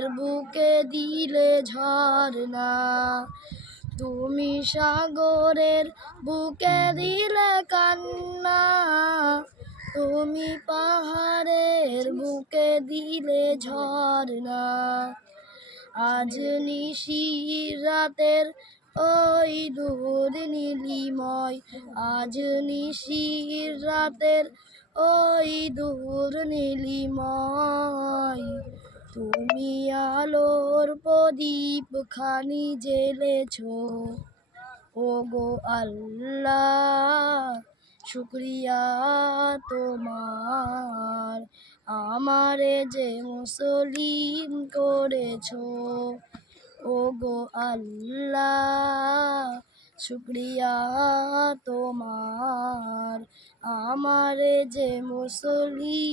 পাহাড়ের বুকে দিলে ঝরনা, তুমি সাগরের বুকে দিলে কান্না, তুমি পাহাড়ের বুকে দিলে ঝরনা। আজ নিশির রাতের ওই দূর নীলিময়, আজ নিশির রাতের ওই দূর নীলিময়, তুমি আলোর প্রদীপ খানি জ্বেলেছো। ওগো আল্লাহ শুকরিয়া তোমার, আমারে যে মুসলিম করেছো। ওগো আল্লাহ শুকরিয়া তোমার, আমারে যে মুসলিম